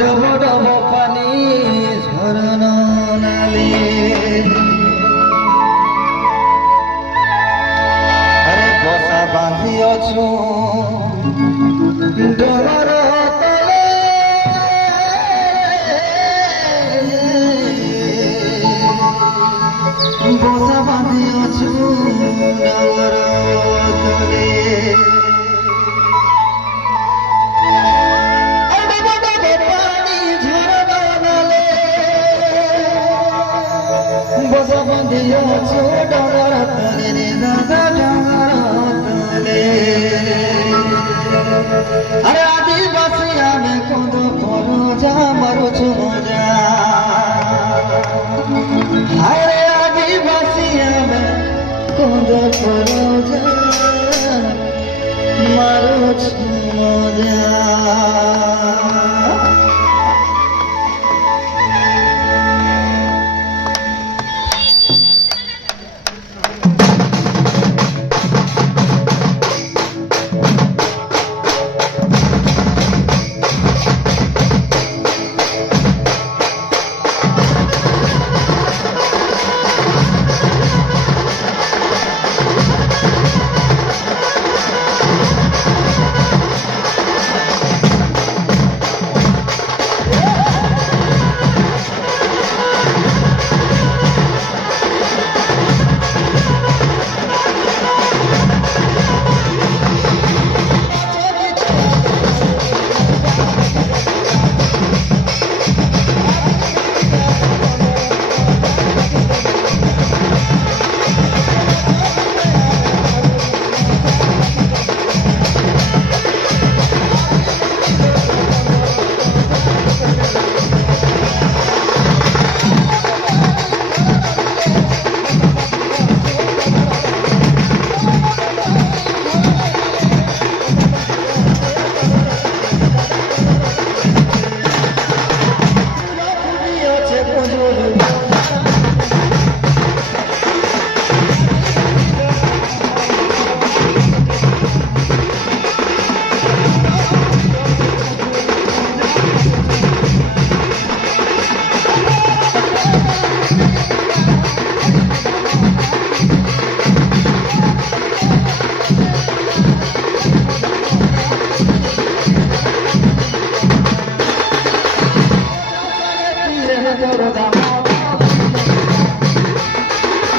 ডব ডব পানি ঝরণ নালে আরে বসা বাঁধিଅছ ডোর তলে বসা বাঁধিଅছ ডোর তলে বসা বাঁধিଅছ ডোর তলে রে দাদা ডোর তলে আরে আদিবাসী আমি কত পরজা মারুছ মজা আরে আদিবাসী আমি কত পরজা মারুছ মজা